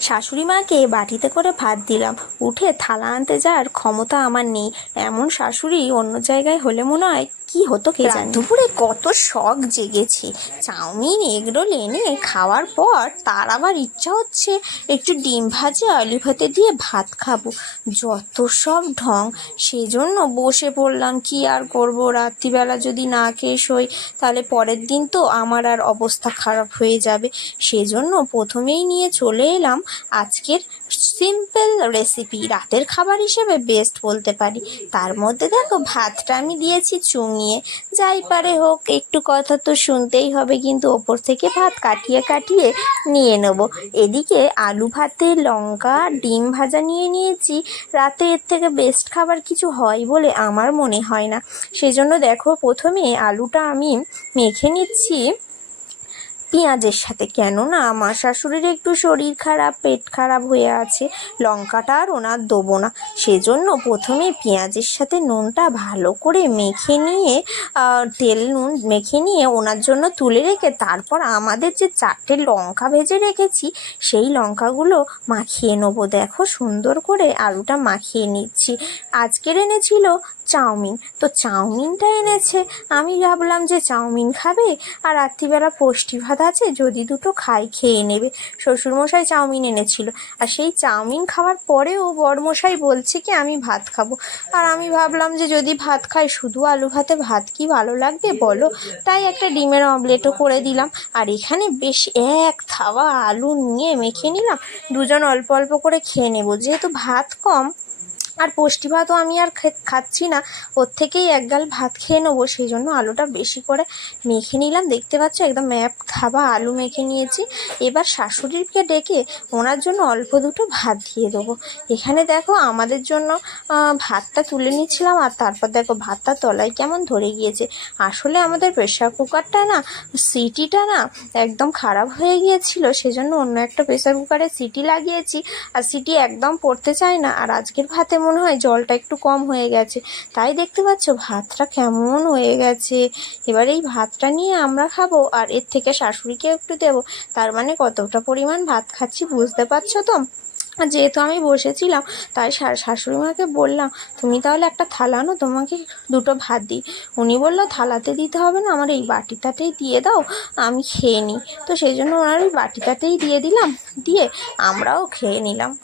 শাশুড়ি মাকে বাটিতে করে ভাত দিলাম। উঠে থালা আনতে যাওয়ার ক্ষমতা আমার নেই। এমন শাশুড়ি অন্য জায়গায় হলে মনে হয় কি হতো কে জানে? দুপুরে কত শখ জেগেছে। চাউমিন এগরোল এনে খাওয়ার পর তার আবার ইচ্ছা হচ্ছে একটু ডিম ভাজা আলু ভাতে দিয়ে ভাত খাব। যত সব ঢং সেজন্য বসে পড়লাম কি আর করব? রাত্রিবেলা যদি না খেয়ে শোই তাহলে পরের দিন তো আমার আর অবস্থা খারাপ হয়ে যাবে। সেজন্য প্রথমেই নিয়ে চলে এলাম আজকের সিম্পল রেসিপি, রাতের খাবার হিসেবে বেস্ট বলতে পারি। তার মধ্যে দেখো, ভাতটা আমি দিয়েছি চুঙিয়ে। যাই পারে হোক, একটু কথা তো শুনতেই হবে, কিন্তু ওপর থেকে ভাত কাটিয়ে কাটিয়ে নিয়ে নেব। এদিকে আলু ভাতে লঙ্কা, ডিম ভাজা নিয়ে নিয়েছি। রাতে এর থেকে বেস্ট খাবার কিছু হয় বলে আমার মনে হয় না। সেজন্য দেখো, প্রথমে আলুটা আমি মেখে নিচ্ছি। পেঁয়াজের সাথে কেননা আমার শাশুড়ির একটু শরীর খারাপ, পেট খারাপ হয়ে আছে। লঙ্কাটা আর ওনার দেবো না। সেজন্য প্রথমে পেঁয়াজের সাথে নুনটা ভালো করে মেখে নিয়ে তেল নুন মেখে নিয়ে ওনার জন্য তুলে রেখে তারপর আমাদের যে চারটে লঙ্কা ভেজে রেখেছি, সেই লঙ্কাগুলো মাখিয়ে নেব। দেখো সুন্দর করে আলুটা মাখিয়ে নিচ্ছি। আজকের এনেছিল চাউমিন। তো চাউমিনটা এনেছে। আমি ভাবলাম যে চাউমিন খাবে আর রাত্রিবেলা পুষ্টি ভাত আছে? যদি দুটো খাই, খেয়ে নেবে। শ্বশুরমশাই চাউমিন এনেছিল। আর সেই চাউমিন খাওয়ার পরেও বড়মশাই বলছে কি, আমি ভাত খাব। আর আমি ভাবলাম যে যদি ভাত খাই, শুধু আলু ভাতে ভাত কি ভালো লাগবে বলো? তাই একটা ডিমের অমলেটও করে দিলাম। আর এখানে বেশ এক থাওয়া আলু নিয়ে মেখে নিলাম। দুজন অল্প অল্প করে খেয়ে নেব। যেহেতু ভাত কম আর পুষ্টি ভাতও আমি আর খাচ্ছি না। ওর থেকেই এক গাল ভাত খেয়ে নেব, সেই জন্য আলুটা বেশি করে মেখে নিলাম। দেখতে পাচ্ছ একদম ম্যাপ খাবা, আলু মেখে নিয়েছি। এবার শাশুড়িকে ডেকে ওনার জন্য অল্প দুটো ভাত দিয়ে দেবো। এখানে দেখো আমাদের জন্য ভাতটা তুলে নিচ্ছিলাম, আর তারপর দেখো ভাতটা তলায় কেমন ধরে গিয়েছে। আসলে আমাদের প্রেশার কুকারটা না, সিটিটা না একদম খারাপ হয়ে গিয়েছিল, সেজন্য অন্য একটা প্রেশার কুকারে সিটি লাগিয়েছি। আর সিটি একদম পড়তে চায় না, আর আজকের ভাতে মনে হয় জলটা একটু কম হয়ে গেছে। তাই দেখতে পাচ্ছ ভাতটা কেমন হয়ে গেছে। এবার এই ভাতটা নিয়ে আমরা খাব আর এর থেকে শাশুড়িকে একটু দেবো। তার মানে কতটা পরিমাণ ভাত খাচ্ছি বুঝতে পারছ তো? যেহেতু আমি বসেছিলাম, তাই শাশুড়ি মাকে বললাম, তুমি তাহলে একটা থালা আনো, তোমাকে দুটো ভাত দিই। উনি বলল, থালাতে দিতে হবে না, আমার এই বাটিটাতেই দিয়ে দাও, আমি খেয়ে নিই। তো সেই জন্য ওনার ওই বাটিটাতেই দিয়ে দিলাম। দিয়ে আমরাও খেয়ে নিলাম।